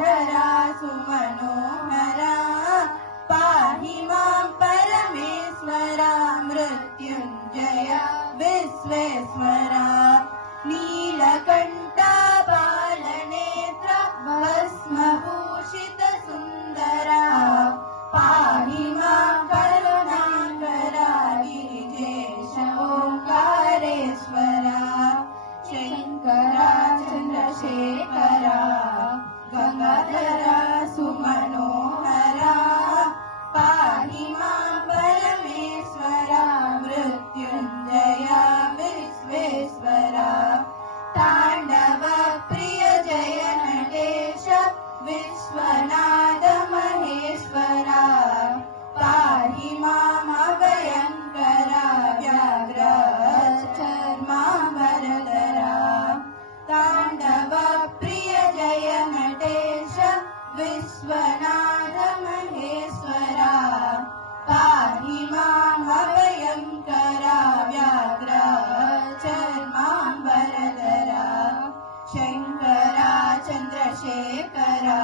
गंगाधरा सुमनोहरा पाहि मां परमेश्वरा मृत्युंजया विश्वेश्वरा नीलकंठा बालनेत्र भस्मभूषित सुंदरा पाहि मां करुणाकरा गिरिजेश ओंकारेश्वरा शंकरा चंद्रशेखरा गंगाधरा सुमनोहरा पाहि मां परमेश्वरा मृत्युंजया विश्वेश्वरा तांडव प्रिय जय नटेश विश्वनाथ महेश्वरा पाहि मां अभयंकरा व्याघ्र चर्मांबरधरा तांडव प्रिय जय नटेश विश्वनाथ महेश्वरा पाहि मां अभयंकरा व्याघ्र चर्मांबरधरा शंकरा चंद्रशेखरा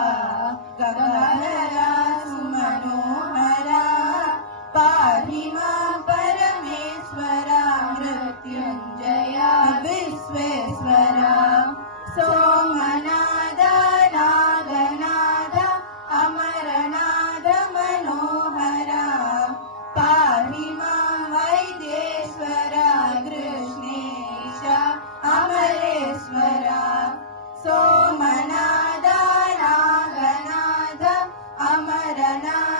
गंगाधरा सुमनोहरा पाहि मां परमेश्वरा मृत्युंजया विश्वेश्वरा सोमनाथ नागनाथ अमरनाथ मनोहरा पाहि मां वैद्येश्वरा कृष्णेश अमरेश्वरा सोमनाथ नागनाथ अमरनाथ